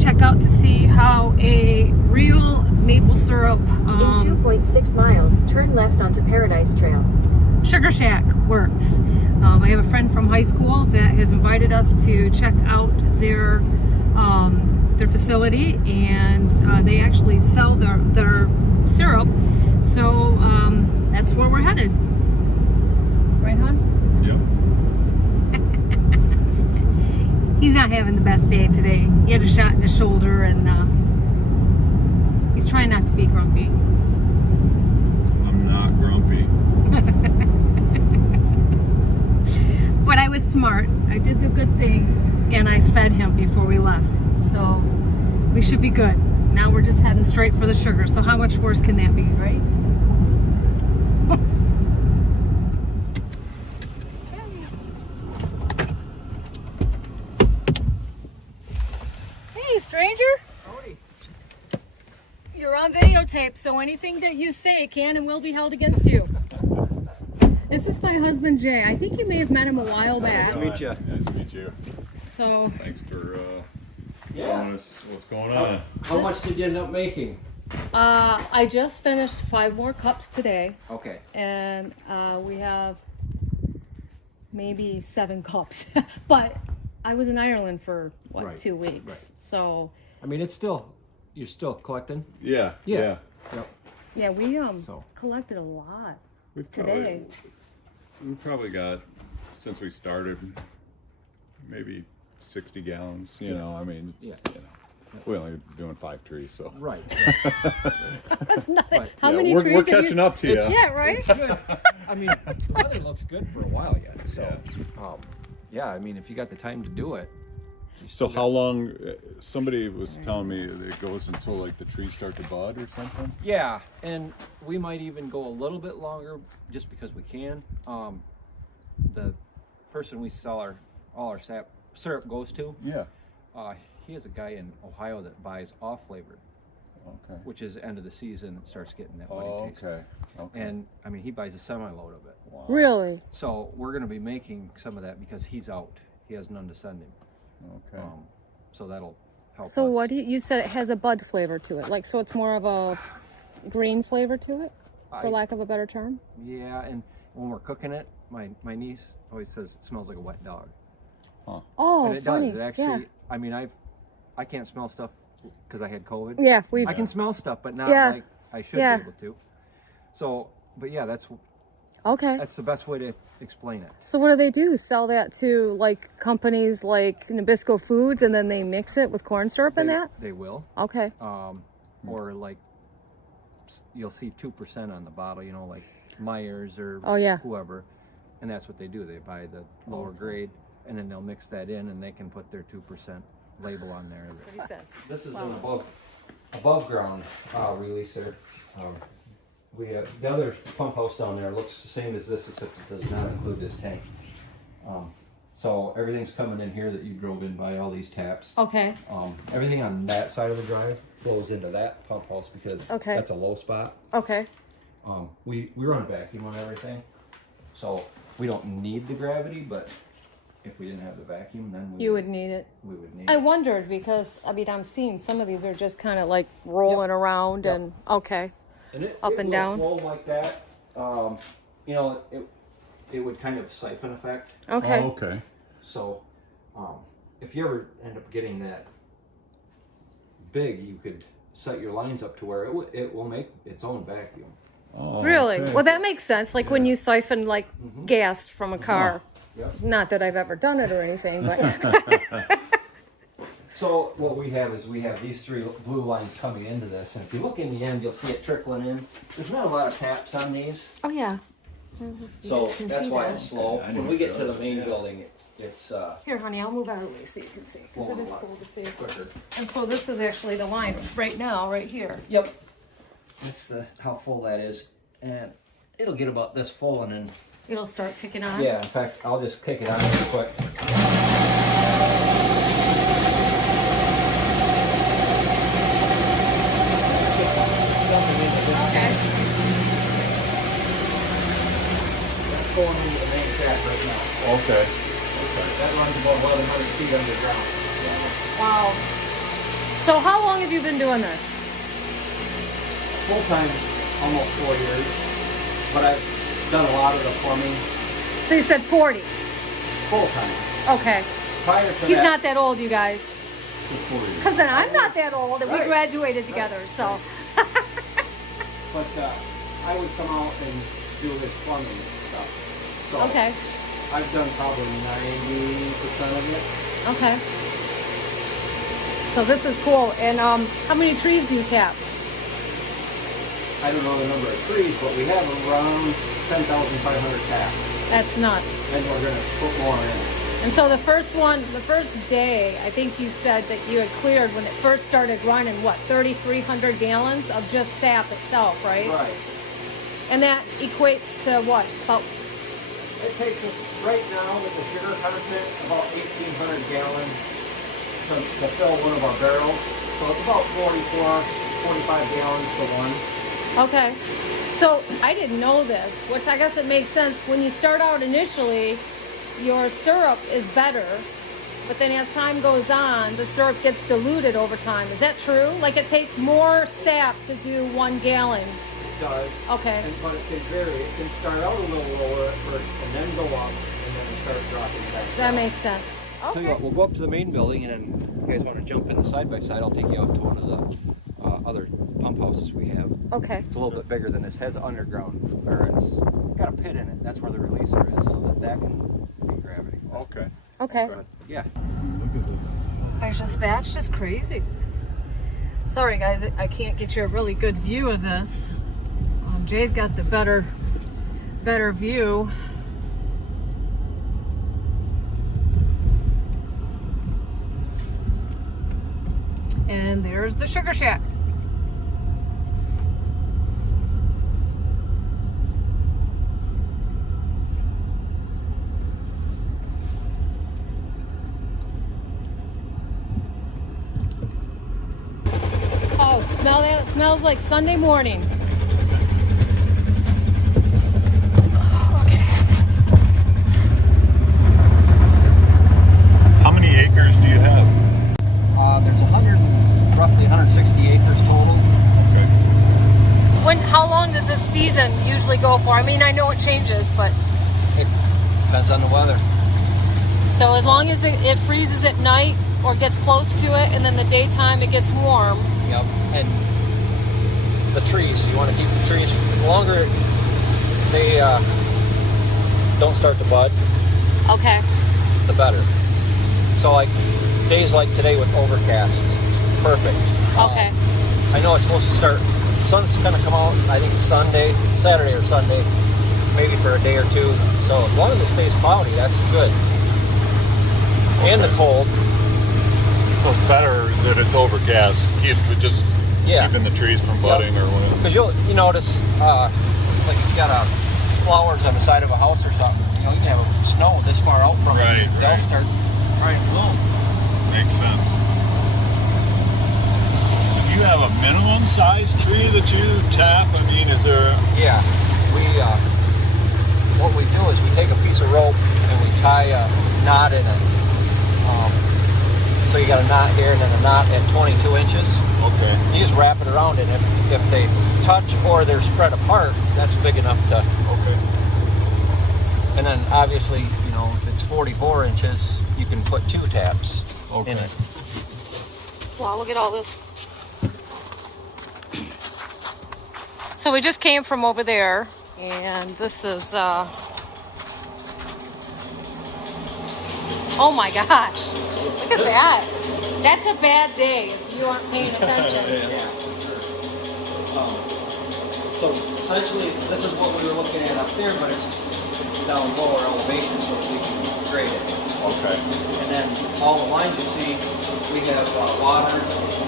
check out to see how a real maple syrup In 2.6 miles, turn left onto Paradise Trail. sugar shack works. I have a friend from high school that has invited us to check out their facility, and they actually sell their syrup. So that's where we're headed. Right, hon? Yep. He's not having the best day today. He had a shot in his shoulder, and he's trying not to be grumpy. I'm not grumpy. But I was smart. I did the good thing, and I fed him before we left. So we should be good. Now we're just heading straight for the sugar. So how much worse can that be, right? Hey, stranger. Cody. You're on videotape, so anything that you say can and will be held against you. This is my husband, Jay. I think you may have met him a while back. Nice to meet you. Nice to meet you. So, Thanks for showing us what's going on. How much did you end up making? I just finished 5 more cups today, Okay. and we have maybe 7 cups. But I was in Ireland for, what, Right, 2 weeks. right. So, I mean, it's still, you're still collecting? Yeah. Yeah. Yep. yeah, we So. collected a lot. We've Today. We've probably got, since we started, maybe 60 gallons. You know, I mean, Yeah. we're only doing 5 trees, so. Right. That's nothing. But, How Yeah, many we're, trees we're have you- catching up to you. Yeah, right? It's good. I mean, the weather looks good for a while yet. So, yeah, I mean, if you got the time to do it. you So still how long? Somebody was telling me it goes until like the trees start to bud or something. Yeah, and we might even go a little bit longer just because we can. The person we sell all our syrup goes to, Yeah. he has a guy in Ohio that buys off flavored, Okay. which is end of the season. It starts getting that buddy Oh, taste. okay. Okay. And I mean, he buys a semi-load of it. Wow. Really? So we're going to be making some of that because he's out. He has none to send him. Okay. So that'll help So us. what do you said it has a bud flavor to it, like, so it's more of a green flavor to it, for I- lack of a better term? Yeah, and when we're cooking it, my niece always says it smells like a wet dog. Oh, And it funny. does. It actually, yeah. I mean, I can't smell stuff because I had COVID. Yeah, we. I can smell stuff, but not Yeah. like I should Yeah. be able to. So, but yeah, that's Okay. the best way to explain it. So what do they do? Sell that to like companies like Nabisco Foods, and then they mix it with corn syrup in that? They will, Okay. or like you'll see 2% on the bottle. You know, like Myers or Oh, yeah. whoever, and that's what they do. They buy the lower grade, and then they'll mix that in, and they can put their 2% label on there. That's what he says. This is Wow. an above ground releaser. We have the other pump house down there looks the same as this, except it does not include this tank. So everything's coming in here that you drove in by all these taps. Okay. Everything on that side of the drive flows into that pump house because Okay. that's a low spot. Okay. We run a vacuum on everything, so we don't need the gravity. But if we didn't have the vacuum, then You would need it. we would need I it. wondered because I mean I'm seeing some of these are just kind of like rolling around Yep. and okay. And it, Up it and will down? flow like that. You know, it would kind of siphon effect. Okay. Oh, okay. So, if you ever end up getting that big, you could set your lines up to where it will make its own vacuum. Oh, Really? okay. Well, that makes sense. Like when you siphon like gas from a car. Yep. Not that I've ever done it or anything, but So what we have is we have these 3 blue lines coming into this, and if you look in the end, you'll see it trickling in. There's not a lot of taps on these, oh yeah. so guys can that's see why that. it's slow. Yeah, I When didn't we get to the realize main that. building, it's Here, honey, I'll move out of the way so you can see because it is cool to see. quicker. And so this is actually the line right now, right here. Yep. That's how full that is, and it'll get about this full, and then It'll start kicking on. yeah. In fact, I'll just kick it on real quick. Okay. That's going into the main track right now. Okay. That runs about 1,100 feet underground. Wow. So how long have you been doing this? Full time, almost 4 years, but I've done a lot of the plumbing So you said 40. full time. Okay. Prior to He's that, not that old, you guys. Because then I'm not that old, and we Right. graduated together, so. but I would come out and do his plumbing stuff. So Okay. I've done probably 90% of it. Okay. So this is cool. And how many trees do you tap? I don't know the number of trees, but we have around 10,500 taps, That's nuts. and we're going to put more in. And so the first day, I think you said that you had cleared when it first started running, what, 3,300 gallons of just sap itself, right? Right. And that equates to what? About, It takes us right now with the sugar content about 1,800 gallons to fill one of our barrels. So it's about 45 gallons to one. okay. So I didn't know this, which I guess it makes sense. When you start out initially, your syrup is better, but then as time goes on, the syrup gets diluted over time. Is that true? Like it takes more sap to do 1 gallon. It does. Okay. But it can vary. It can start out a little lower at first and then go up and then start dropping back That down. makes sense. Tell you Okay. what, we'll go up to the main building, and then if you guys want to jump in the side by side, I'll take you out to one of the other pump houses we have. Okay. It's a little bit bigger than this. Has underground, or it's got a pit in it. That's where the releaser is, so that can be gravity. Okay. Okay. Good. Yeah. That's just crazy. Sorry guys, I can't get you a really good view of this. Jay's got the better view. And there's the sugar shack. Oh, smell that? It smells like Sunday morning. How many acres do you have? There's roughly 160 acres total. Okay. How long does this season usually go for? I mean, I know it changes, but It depends on the weather. so as long as it freezes at night or gets close to it, and then the daytime it gets warm. Yep. And the trees, you want to keep the trees, the longer they don't start to bud, Okay. the better. So like days like today with overcast, perfect. Okay. I know it's supposed to start, sun's gonna come out, I think Saturday or Sunday, maybe for a day or two. So as long as it stays cloudy, that's good. And the cold, So it's better that it's overcast. Just yeah. keeping the trees from budding or whatever. Because you notice, like if you got flowers on the side of a house or something, you can have snow this far out from Right, it. They'll right. start trying to bloom. Makes sense. So do you have a minimum size tree that you tap? I mean, is there? Yeah, what we do is we take a piece of rope and we tie a knot in it. So you got a knot here and then a knot at 22 inches. Okay. You just wrap it around, and if they touch or they're spread apart, that's big enough to. Okay. And then obviously, if it's 44 inches, you can put 2 taps in it. Wow, look at all this. So we just came from over there, and this is, oh my gosh, look at that. That's a bad day if you aren't paying attention. Yeah. So essentially, this is what we were looking at up there, but it's down lower elevation, so we can grade it. Okay. And then all the lines you see, we have water,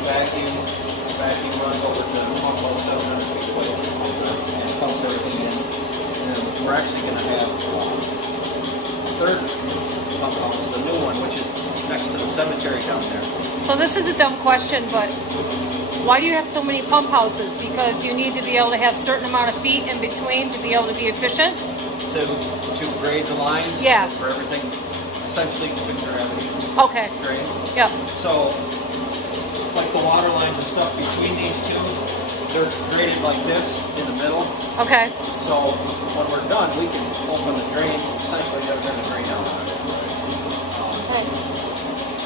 vacuum. This vacuum runs over to the pump house 700 feet away and pumps everything in. And then we're actually going to have a third pump house, the new one, which is next to the cemetery down there. So this is a dumb question, but why do you have so many pump houses? Because you need to be able to have a certain amount of feet in between to be able to be efficient? To grade the lines. Yeah. For everything, essentially to gravity Okay. grade. Yep. So like the water lines and stuff between these two, they're graded like this in the middle. Okay. So when we're done, we can open the drains. Essentially, they're going to drain out. Okay.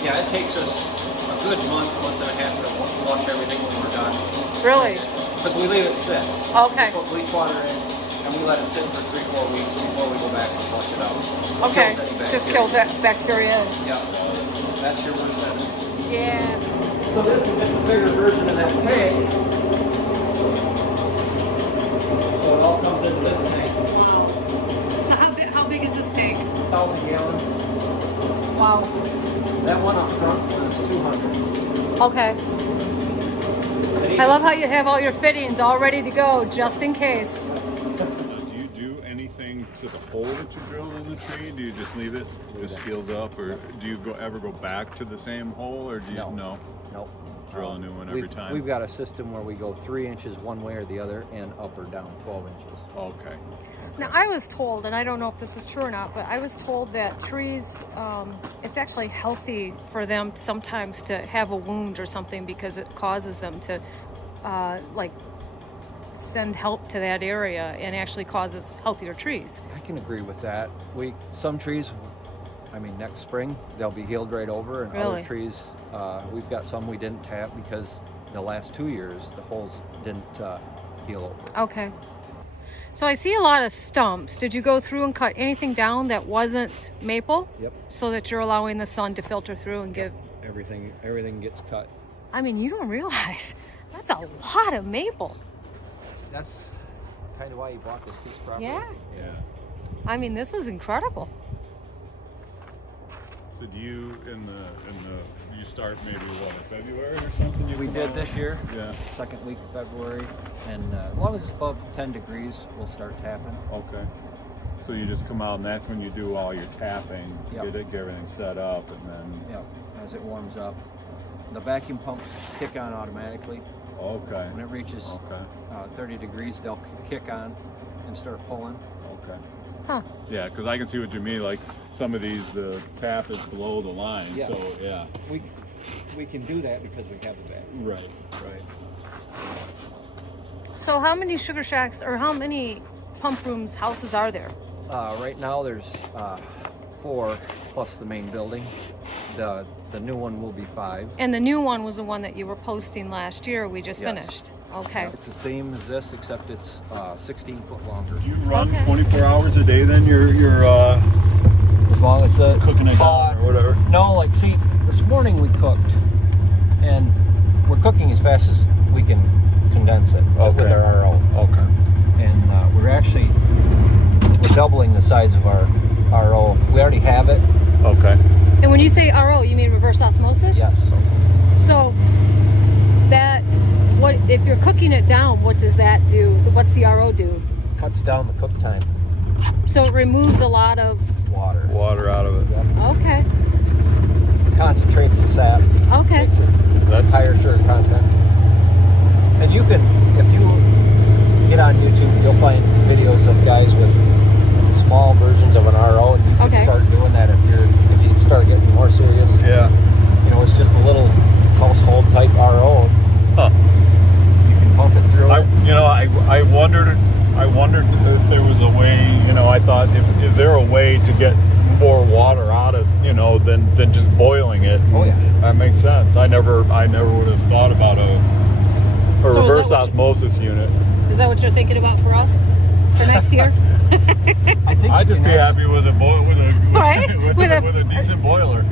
Yeah, it takes us a good month and a half to flush everything when we're done. Really? Because we leave it sit. Okay. We put bleach water in, and we let it sit for 3-4 weeks before we go back and flush it out. Okay. Kills any Just bacteria. kills that bacteria. Yeah. That's your worst enemy. Yeah. So this is just a bigger version of that tank. So it all comes into this tank. Wow. So how big is this tank? 1,000 gallon. Wow. That one up front is 200. Okay. I love how you have all your fittings all ready to go, just in case. Do you do anything to the hole that you drilled in the tree? Do you just leave it, just heals up, or do you ever go back to the same hole, or do you No. Nope. drill a new one every time? We've got a system where we go 3 inches one way or the other and up or down 12 inches. Okay. Now, I was told, and I don't know if this is true or not, but I was told that trees, it's actually healthy for them sometimes to have a wound or something because it causes them to, like, send help to that area and actually causes healthier trees. I can agree with that. Some trees, I mean, next spring they'll be healed right over, and Really? other trees, we've got some we didn't tap because the last 2 years the holes didn't heal over. Okay. So I see a lot of stumps. Did you go through and cut anything down that wasn't maple? Yep. So that you're allowing the sun to filter through and give... Everything gets cut. I mean, you don't realize that's a lot of maple. That's kind of why you bought this piece of property. Yeah. Yeah. I mean, this is incredible. So do you you start maybe what, in February or something? We did this year. Yeah. Second week of February, and as long as it's above 10 degrees, we'll start tapping. Okay. So you just come out and that's when you do all your tapping, Yep. get everything set up, and then. Yep. As it warms up, the vacuum pumps kick on automatically. Okay. When it reaches Okay. 30 degrees, they'll kick on and start pulling. Okay. Huh. Yeah, because I can see what you mean. Like some of these, the tap is below the line. Yeah. So yeah. We can do that because we have the vacuum. Right. Right. So how many sugar shacks or how many pump rooms houses are there? Right now there's 4 plus the main building. The new one will be 5. And the new one was the one that you were posting last year. We just Yes. finished. Okay. It's the same as this, except it's 16 foot longer. Do you run Okay. 24 hours a day then? You're As long as the cooking it down or whatever. No, like see, this morning we cooked, and we're cooking as fast as we can condense it with Okay. our RO. Okay. And we're doubling the size of our RO. We already have it. Okay. And when you say RO, you mean reverse osmosis? Yes. So what if you're cooking it down, what does that do? What's the RO do? Cuts down the cook time. So it removes a lot of... Water. Water out of it. Okay. Concentrates the sap. Okay. Makes it That's higher sugar content. And you can, if you get on YouTube, you'll find videos of guys with small versions of an RO, and you can Okay. start doing that if you start getting more serious. yeah. You know, it's just a little household type RO. Huh. You can pump it through. I wondered if there was a way. I thought, is there a way to get more water out of than just boiling it? Oh, yeah. That makes sense. I never would have thought about a So is that reverse what you- osmosis unit. Is that what you're thinking about for us for next year? I think I'd just be happy with a Right? with a decent boiler.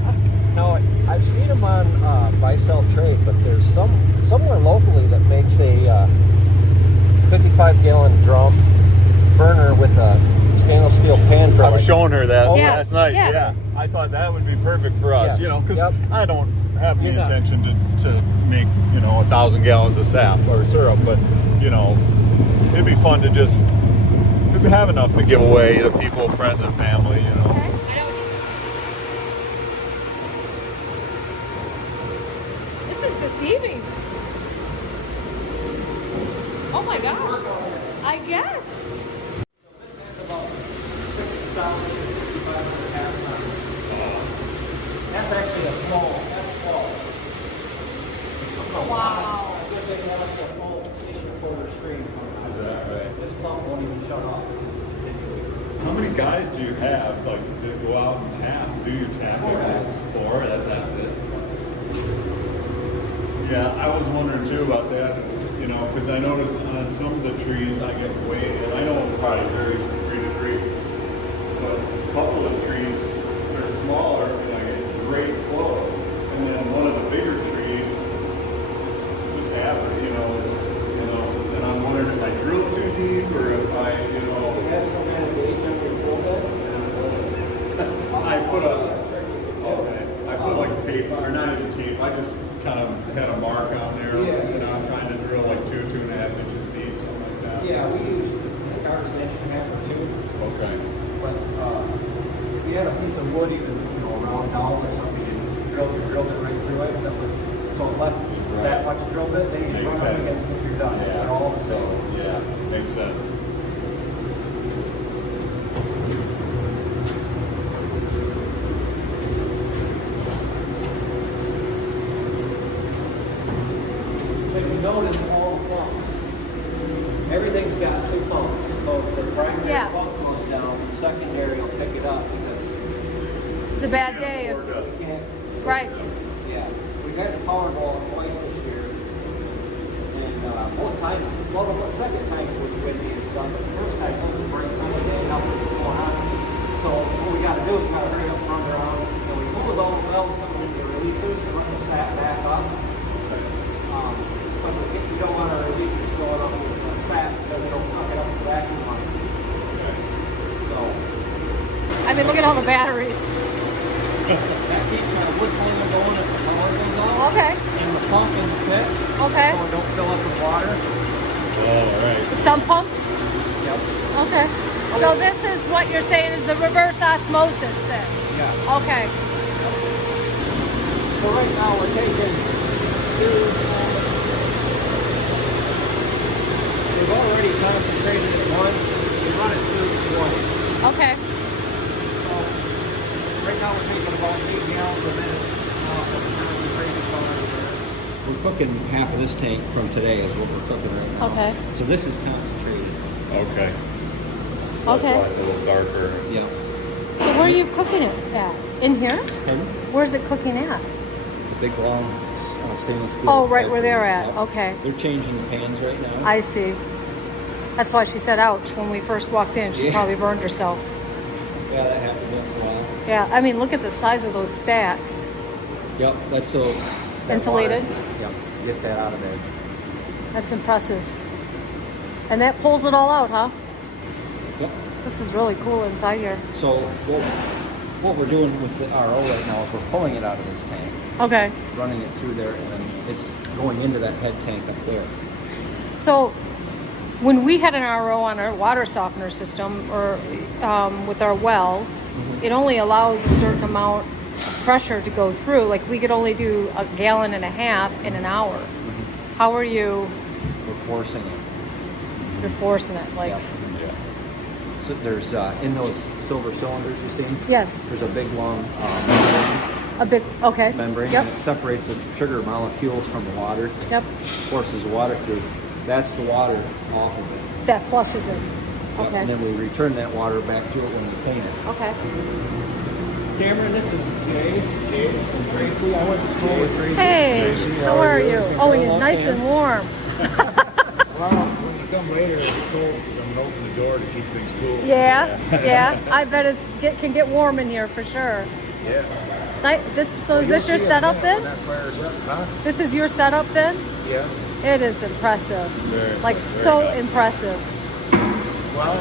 No, I've seen them on buy-sell trade, but there's somewhere locally that makes a 55-gallon drum burner with a stainless steel pan for I was showing her that Yeah. last night. Yeah. Yeah, I thought that would be perfect for us. Yes. Because Yep. I don't have the You're not. intention to make 1,000 gallons of sap or syrup, but it'd be fun to just have enough to give away to people, friends, and family. Okay. This is deceiving. Oh my gosh. I guess. That's actually a small. That's small. guys you have, like, to go out and tap, do your tapping for, that's it. Yeah, I was wondering too about that, you know, because I noticed on some of the trees I get way, and I know it probably varies from tree to tree, but a couple of trees, they're smaller and I get great flow. And then one of the bigger trees, it's just average, you know, and I'm wondering if I drill too deep or if I, you know. You have some kind of gauge on your drill bit? I put like tape, or not even tape, I just kind of had a mark on there, you know, I'm trying to drill like 2.5 inches deep, something like that. Yeah, we use, I think ours is 1.5 or 2. Okay. But we had a piece of wood, even, you know, round down or something, and drilled it right through it. That was, so it left that much drill bit, then you Makes run up sense. against if you're done. Yeah. They're all the same. Yeah, makes sense. If you notice all the pumps, everything's got 2 pumps. So if the primary Yeah. pump goes down, the secondary will pick it up because It's a bad day. you can't. Right. Yeah, we got the power wall twice this year, and both times, well, the second time was windy and stuff, but the first time was to bring someone in, nothing was going on. So what we got to do is we got to hurry up, run around, and we close all the valves coming into the releases and run the sat back up. But you don't want our releases going up with the sat because it'll suck it up the vacuum line. So I mean, look at all the batteries. that keeps our wood boiler going if the power goes off. Okay. And the pump in the pit, Okay. so it don't fill up with water. Oh, all right. The sump pump? Yep. Okay. So this is what you're saying is the reverse osmosis then? Yeah. Okay. So right now we're taking 2. We've already concentrated at once. We run it through 20. Okay. So right now we're taking about 8 gallons a minute off of the concentrated water. We're cooking half of this tank from today is what we're cooking right now. Okay. So this is concentrated. Okay. Okay. That's why it's a little darker. Yeah. So where are you cooking it at? In here? Pardon? Where's it cooking at? The big long stainless steel. Oh, right where they're at. Yep. Okay. They're changing the pans right now. I see. That's why she said ouch when we first walked in. She Yeah. probably burned herself. Yeah, that happens once in a while. Yeah, I mean, look at the size of those stacks. Yep, that's so. that Insulated? water- Yep, get that out of there. That's impressive. And that pulls it all out, huh? Yep. This is really cool inside here. So what we're doing with the RO right now is we're pulling it out of this tank, Okay. running it through there, and then it's going into that head tank up there. So when we had an RO on our water softener system or with our well, it only allows a certain amount of pressure to go through. Like we could only do 1.5 gallons in an hour. How are you? We're forcing it. You're forcing it, like Yep. So there's in those silver cylinders you see, yes, there's a big long a big okay. membrane, Yep. and it separates the sugar molecules from the water, Yep. forces the water through. That's the water off of it. That flushes it. Yep, Okay. And then we return that water back through it when we paint it. Okay. Cameron, this is Jay. Jay and Tracy. I went to school with Tracy. Hey, how are you? Oh, he's Well, nice okay. and warm. Well, when you come later, it's cold because I'm gonna open the door to keep things cool. Yeah, yeah. I bet can get warm in here for sure. Yeah. So is this your setup When then? that fire's up, huh? This is your setup then? Yeah. It is impressive. Very, Like very so nice. impressive. Well,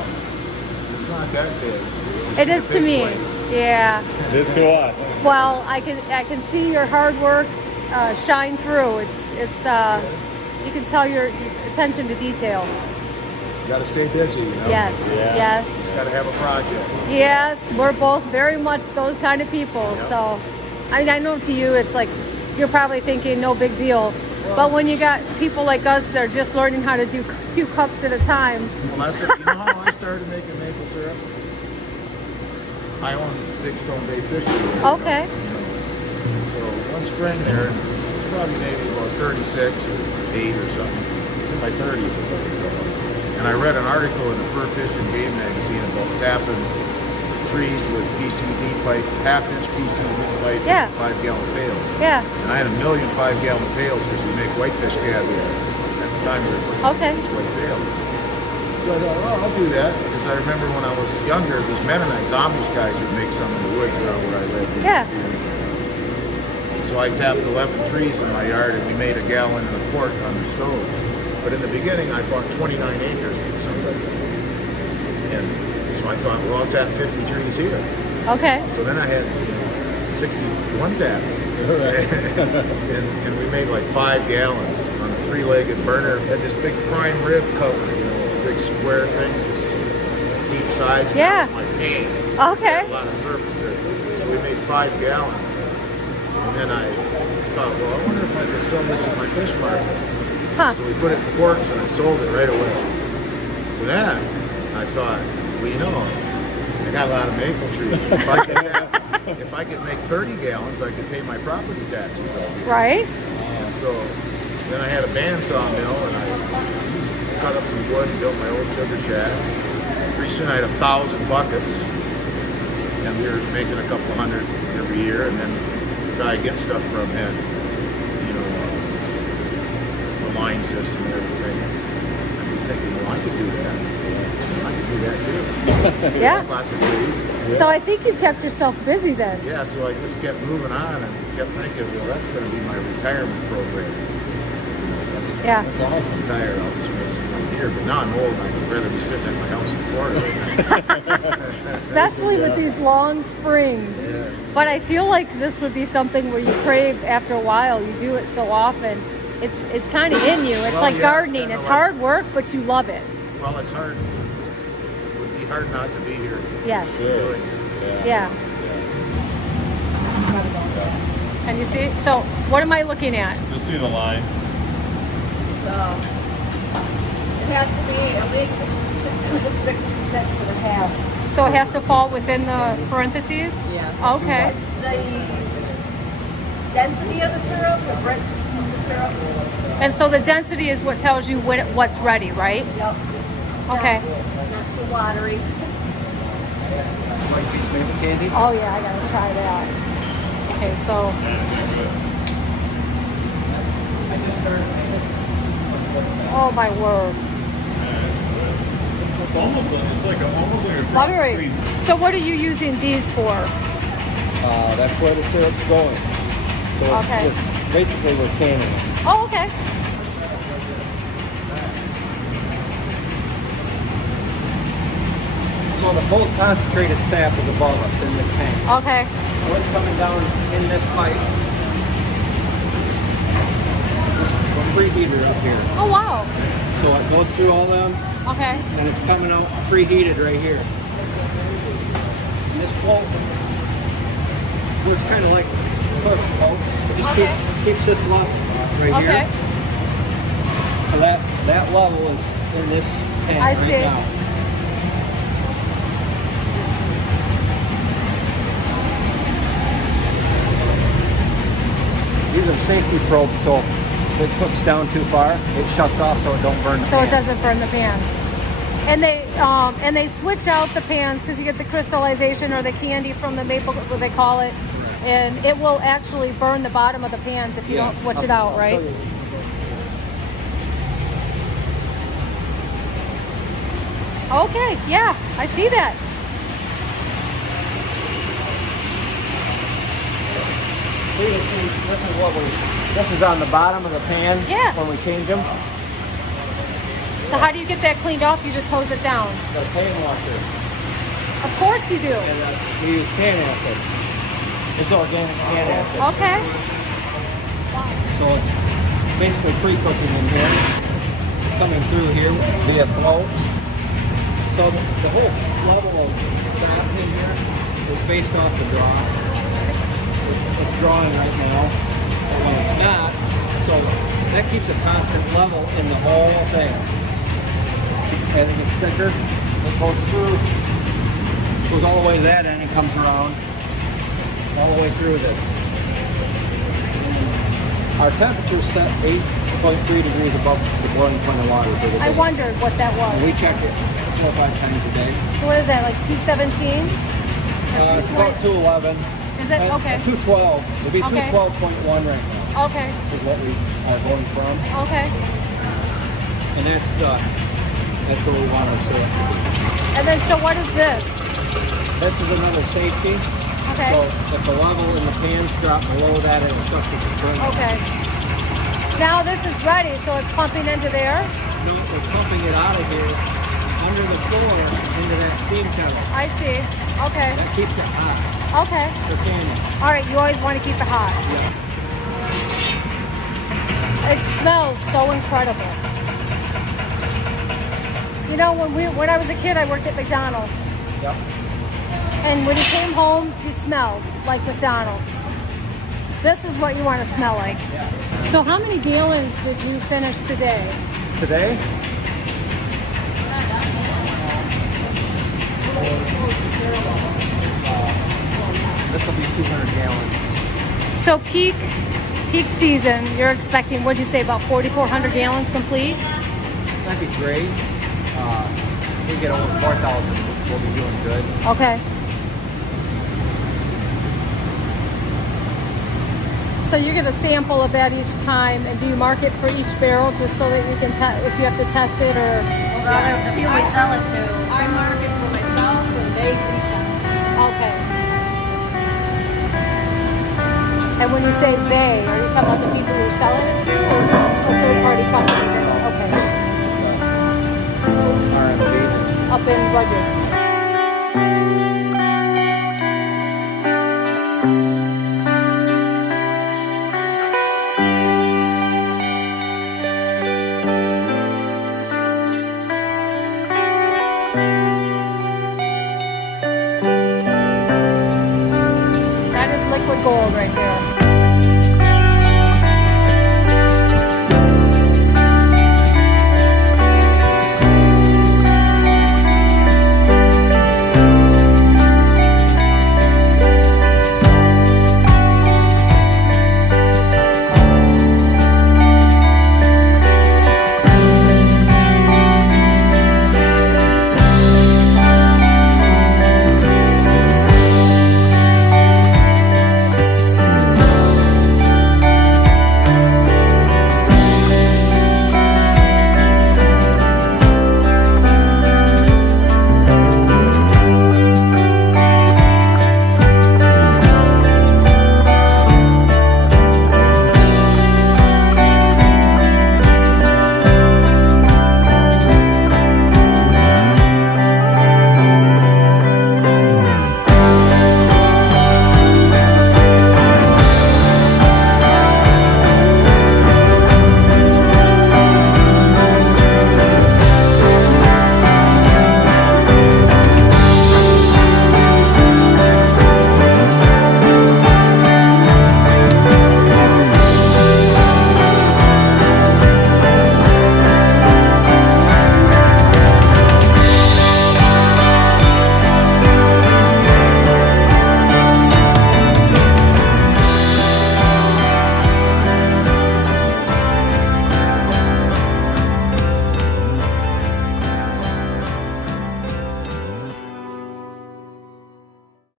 it's not that big. It is to me. Yeah. It is to us. Well, I can see your hard work shine through. It's you can tell your attention to detail. You gotta stay busy, you know? Yes. Yeah. Yes. You gotta have a project. Yes, we're both very much those kind of people. So, I know to you, it's like you're probably thinking no big deal. But when you got people like us, they're just learning how to do 2 cups at a time. Well, you know how I started making maple syrup? I own Big Stone Bay Fishing. Okay. So one spring there, probably maybe about 36 or 8 or something. It's in my 30s or something. And I read an article in the Fur Fish and Game magazine about tapping trees with PCV pipe, half-inch PCV pipe, Yeah. 5-gallon pails. Yeah. And I had 1,000,000 5-gallon pails because we make whitefish caviar. At the time, we were putting Okay. these white pails. So I thought, oh, I'll do that. Because I remember when I was younger, these Mennonites, Amish guys would make some in the woods around where I lived. Yeah. So I tapped 11 trees in my yard and we made 1.25 gallons on the stove. But in the beginning, I bought 29 acres from somebody. And so I thought, well, I'll tap 50 trees here. Okay. So then I had 61 taps. and we made like 5 gallons on a 3-legged burner. It had this big prime rib cover, you know, big square thing, deep sides. Yeah. That was my paint. Okay. A lot of surface there. So we made 5 gallons. And then I thought, well, I wonder if I could sell this at my fish market. Huh. So we put it in quarts and I sold it right away. So then I thought, well, you know, I got a lot of maple trees. If I could make 30 gallons, I could pay my property taxes every year. Right? And so then I had a bandsaw mill and I cut up some wood and built my old sugar shack. Pretty soon I had 1,000 buckets and we were making a couple hundred every year. And then the guy I get stuff from had, you know, a line system and everything. I'm thinking, well, I could do that. I could do that too. Yeah. Lots of trees. So I think you kept yourself busy then. Yeah, so I just kept moving on and kept thinking, well, that's going to be my retirement program. Yeah. That's awesome. I'm tired. I'll just make some money here. But now I'm old. I'd rather be sitting at my house in Florida. Especially with these long springs. Yeah. But I feel like this would be something where you crave after a while. You do it so often. It's kind of in you. It's Well, like yeah, gardening. it's It's kinda hard work, but you love it. Well, it's hard. It would be hard not to be here. Yes. Really. Yeah. Can you see? So what am I looking at? Just see the line. So it has to be at least 66 and a half. So it has to fall within the parentheses? Yeah. Okay. What's the density of the syrup, the bricks of the syrup? And so the density is what tells you when what's ready, right? Yep. Okay. Not too watery. White piece maple candy. Oh yeah, I gotta try that. Okay, so oh my word. It's almost like a Buttery. So what are you using these for? That's where the syrup's going. So Okay. basically we're canning it. Oh, okay. So the whole concentrated sap is above us in this tank. Okay. So it's coming down in this pipe. We're preheated up here. Oh wow. So it goes through all them Okay. and it's coming out preheated right here. And this float works kind of like a perfect float. It just keeps this level right Okay. here. So that level is in this tank I right see. now. These are safety probes, so if it cooks down too far, it shuts off so it don't burn the So it pan. doesn't burn the pans. And they switch out the pans because you get the crystallization or the candy from the maple, what they call it, and it will actually burn the bottom of the pans if you don't switch it out, I'll right? show you. Okay, yeah, I see that. See, this is on the bottom of the pan Yeah. when we change them. So how do you get that cleaned off? You just hose it down. The pan washer. Of course you do. And we use can acid. It's organic can acid. Okay. So it's basically pre-cooking in here. Coming through here via flow. So the whole level of sap in here is based off the draw. It's drawing right now, but when it's not, so that keeps a constant level in the whole thing. As it gets thicker, it goes through, goes all the way to that end and comes around all the way through this. Our temperature is set 8.3 degrees above the boiling point of water for the I day. wondered what that was. We check it 4 or 5 times a day. So what is that, like 217? It's about 211. Is it? Okay. 212. It'll be Okay. 212.1 right now. Okay. Is what we are going from, Okay. and that's where we want our syrup to be. And then, so what is this? This is another safety. Okay. So if the level in the pans drop below that, it'll start to burn. Okay. Now this is ready, so it's pumping into there. No, we're pumping it out of here under the floor into that steam kettle. I see. Okay. That keeps it hot Okay. for canning. All right. You always want to keep it hot. It smells so incredible. You know, when I was a kid, I worked at McDonald's. Yep. And when he came home, he smelled like McDonald's. This is what you want to smell like. So how many gallons did you finish today? Today, this will be 200 gallons. So peak season, you're expecting, what'd you say, about 4,400 gallons complete? That'd be great. If we get over 4,000, we'll be doing good. Okay. So you get a sample of that each time, and do you mark it for each barrel just so that you can if you have to test it, or? Well, the people we sell it to, I mark it for myself and they retest it. Okay. And when you say they, are you talking about the people you're selling it to, or a third-party company? Okay. R&D. Up in Rudyard.